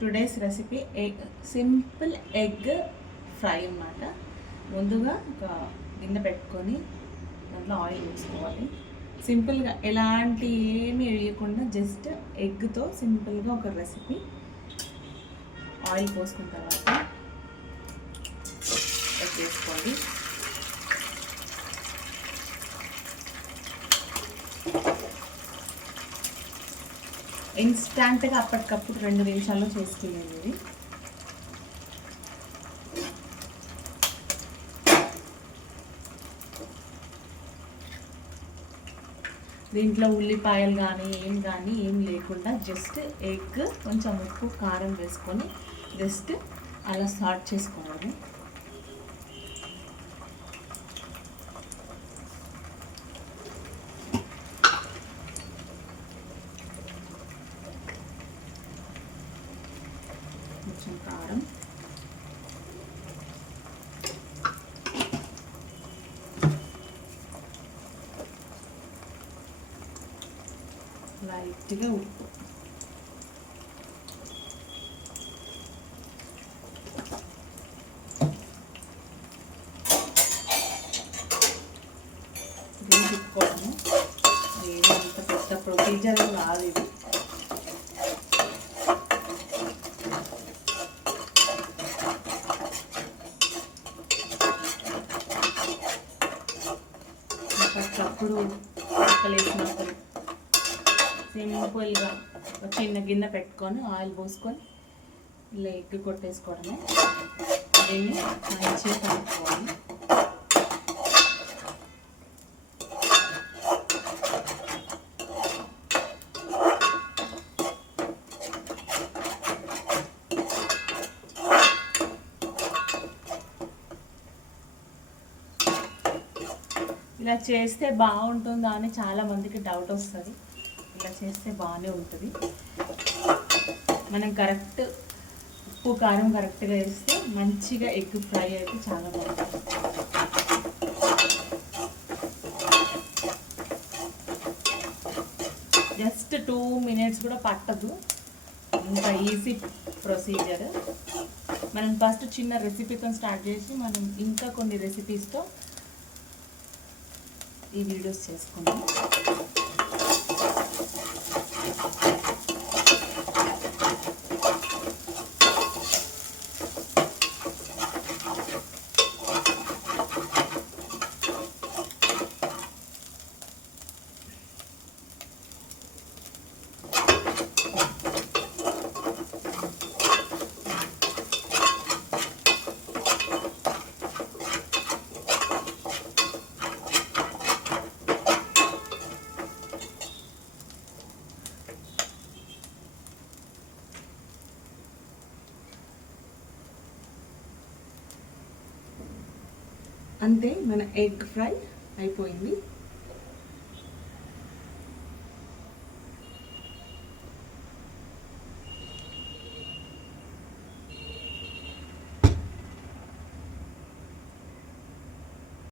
Today's recipe simple egg fry అన్నమాట. ముందుగా ఒక గిన్నె పెట్టుకొని దాంట్లో ఆయిల్ వేసుకోవాలి. సింపుల్గా ఎలాంటి ఏమీ వేయకుండా జస్ట్ ఎగ్తో సింపుల్గా ఒక రెసిపీ. ఆయిల్ పోసుకున్న తర్వాత ఎగ్ వేసుకోండి. ఇన్స్టాంట్గా అప్పటికప్పుడు 2 నిమిషాల్లో చేసుకునేది ఇది. దీంట్లో ఉల్లిపాయలు కానీ ఏం లేకుండా జస్ట్ ఎగ్ కొంచెం ఉప్పు కారం వేసుకొని జస్ట్ అలా స్టార్ట్ చేసుకోవాలి. కొంచెం కారం, లైట్గా ఉప్పు, దీన్ని తిప్పుకోవడము. ఏమంత పెద్ద ప్రొసీజర్ కాదు ఇది. అప్పుడు ఆకలేసినప్పుడు సింపుల్గా ఒక చిన్న గిన్నె పెట్టుకొని ఆయిల్ పోసుకొని ఇలా ఎగ్ కొట్టేసుకోవడమే. దీన్ని మంచిగా కలుపుకోవాలి. ఇలా చేస్తే బాగుంటుందా అని చాలామందికి డౌట్ వస్తుంది. ఇలా చేస్తే బాగానే ఉంటుంది. మనం కరెక్ట్ ఉప్పు కారం కరెక్ట్గా వేస్తే మంచిగా ఎగ్ ఫ్రై అయితే చాలా బాగుంటుంది. జస్ట్ 2 minutes కూడా పట్టదు. ఇంకా ఈజీ ప్రొసీజర్. మనం ఫస్ట్ చిన్న రెసిపీతో స్టార్ట్ చేసి మనం ఇంకా కొన్ని రెసిపీస్తో ఈ వీడియోస్ చేసుకుందాం. అంతే, మన ఎగ్ ఫ్రై అయిపోయింది.